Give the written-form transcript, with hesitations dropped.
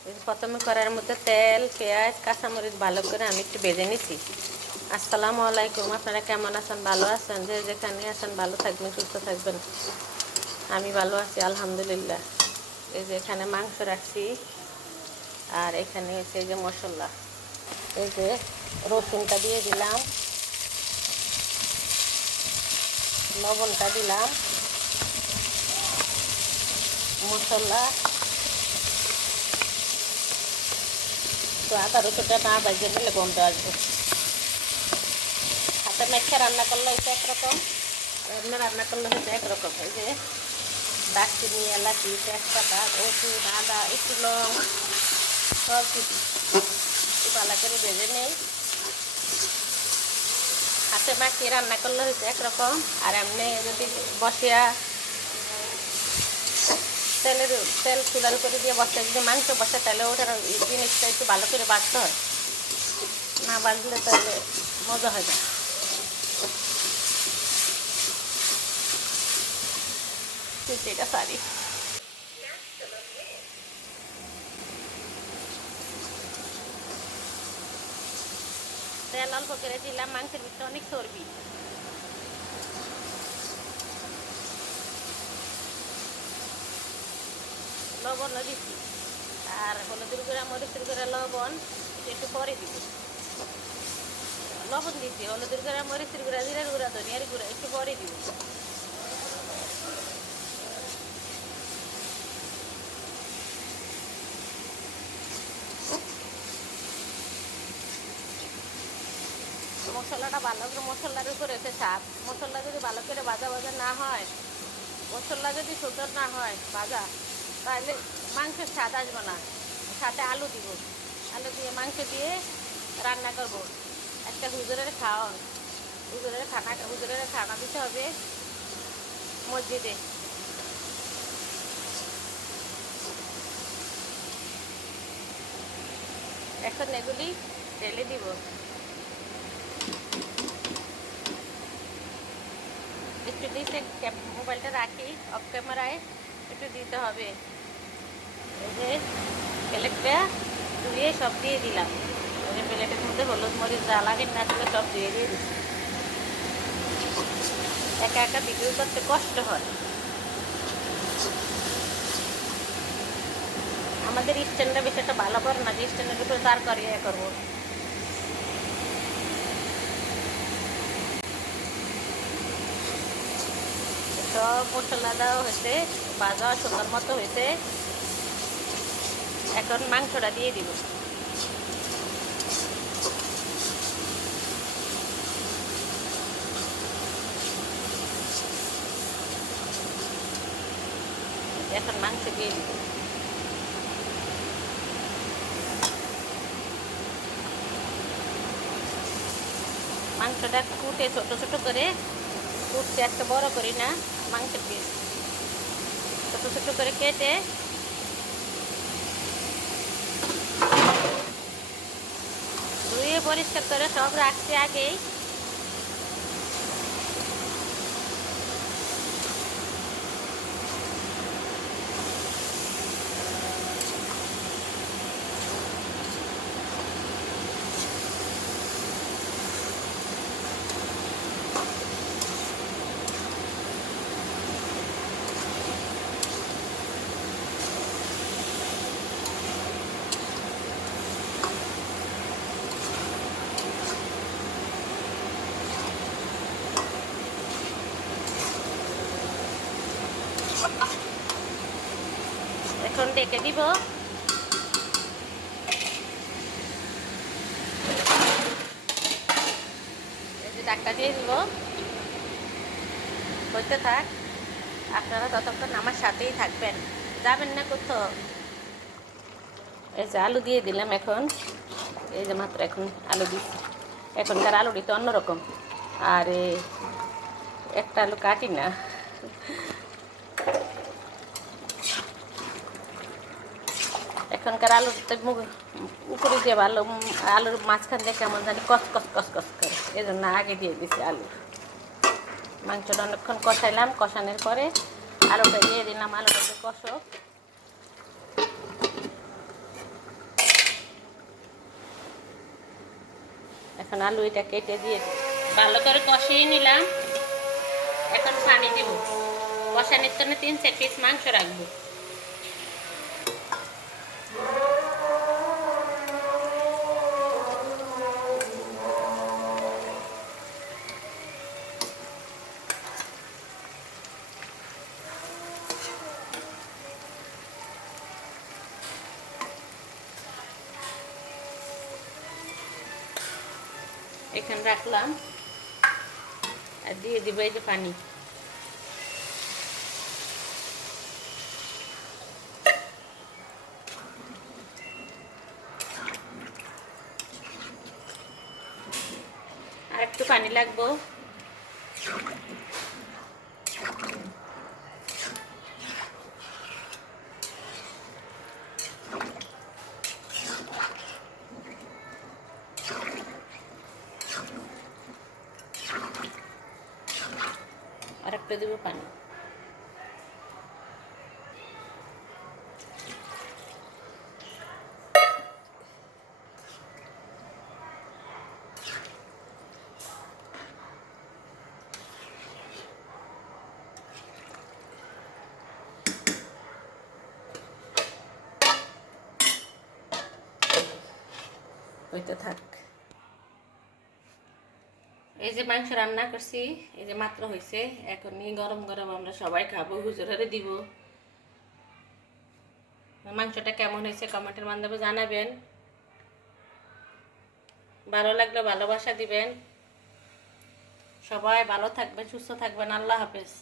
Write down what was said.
প্রথমে কড়াইয়ের মধ্যে তেল, পেঁয়াজ, কাঁচামরিচ ভালো করে আমি একটু ভেজে নিচ্ছি। আসসালামু আলাইকুম, আপনারা কেমন আছেন? ভালো আছেন? যে যেখানে আছেন ভালো থাকবেন, সুস্থ থাকবেন। আমি ভালো আছি আলহামদুলিল্লাহ। এই যে এখানে মাংস রাখছি, আর এখানে হচ্ছে এই যে মশলা, এই যে রসুনটা দিয়ে দিলাম, লবণটা দিলাম, মশলা তো আদা রসুনটা না বাজে দিলে গন্ধ আসবে। হাতে মেখে রান্না করলে হচ্ছে একরকম, এমনি রান্না করলে হচ্ছে একরকম। এই যে দারচিনি, এলাচি, তেজপাতা, রসুন, আদা, একটু লং সব কিছু একটু ভালো করে ভেজে নেই। হাতে মাখিয়ে রান্না করলে হচ্ছে একরকম, আর এমনি যদি বসিয়া তেল চুলার উপরে দিয়ে বসে যদি মাংস বসে, তাহলে ওটার জিনিসটা একটু ভালো করে বাছতে হয়, না বাজলে তাহলে মজা হয় না। এটা সারি তেল অল্প করে দিলাম, মাংসের ভিতরে অনেক চর্বি। লবণও দিচ্ছি, আর হলুদের গুঁড়া, মরিচের গুঁড়া, লবণ একটু পরে দিব। লবণ দিচ্ছি, হলুদের গুঁড়া, মরিচের গুঁড়া, জিরার গুঁড়া, ধনিয়ার গুঁড়া একটু পরে দিব। মশলাটা ভালো করে, মশলার উপরে হচ্ছে স্বাদ। মশলা যদি ভালো করে ভাজা ভাজা না হয়, মশলা যদি সুন্দর না হয় ভাজা, তাহলে মাংসের স্বাদ আসবে না। সাথে আলু দিব, আলু দিয়ে মাংস দিয়ে রান্না করব। একটা হুজুরের খাওয়ান, হুজুরের খানা দিতে হবে মসজিদে। এখন এগুলি ঢেলে দিব। একটু নিচে মোবাইলটা রাখি, অফ ক্যামেরায় একটু দিতে হবে। এই যে প্লেটটা ধুয়ে সব দিয়ে দিলাম। ওই যে প্লেটের মধ্যে হলুদ মরিচ যা লাগে না ছিল সব দিয়ে দিচ্ছি। একা একা ভিডিও করতে কষ্ট হয়। আমাদের স্ট্যান্ডটা বেশি একটা ভালো করে না, যে স্ট্যান্ডের উপরে দাঁড় করিয়ে করবো। সব মশলা দেওয়া হয়েছে, ভাজা সুন্দর মতো হয়েছে। এখন মাংসটা দিয়ে দিব। এখন মাংস দিয়ে দিব। মাংসটা কুটে ছোট ছোট করে কুটতে, একটা বড় করি না, মাংসের পিস ছোট ছোট করে কেটে ধুয়ে পরিষ্কার করে সব রাখছি আগেই। এখন ডেকে দিব। এই যে ডাকটা দিয়ে দিব, হইতে থাক। আপনারা ততক্ষণ আমার সাথেই থাকবেন, যাবেন না কোথাও। এই যে আলু দিয়ে দিলাম এখন। এই যে মাত্র এখন আলু দিচ্ছি। এখনকার আলুটি তো অন্যরকম, আর একটা আলু কাটি না। এখনকার আলুতে উপরে দিয়ে ভালো, আলুর মাঝখান দিয়ে কেমন জানি কস কস কস কস করে, এই জন্য আগে দিয়ে দিছি আলু। মাংসটা অনেকক্ষণ কষাইলাম, কষানোর পরে আলুটা দিয়ে দিলাম। আলুটাকে কষো। এখন আলু এটা কেটে দিয়ে ভালো করে কষিয়ে নিলাম। এখন পানি দিব। কষানোর জন্য 3-4 পিস মাংস রাখবো। এখানে রাখলাম আর দিয়ে দিব এই যে পানি। আর একটু পানি লাগবো। আর একটু দিব পানি। ওইটা থাক। এই যে মাংস রান্না করছি, এই যে মাত্র হয়েছে। এখনই গরম গরম আমরা সবাই খাবো, হুজুরে দিব। মাংসটা কেমন হয়েছে কমেন্টের মাধ্যমে জানাবেন। ভালো লাগলে ভালোবাসা দিবেন। সবাই ভালো থাকবেন, সুস্থ থাকবেন। আল্লাহ হাফেজ।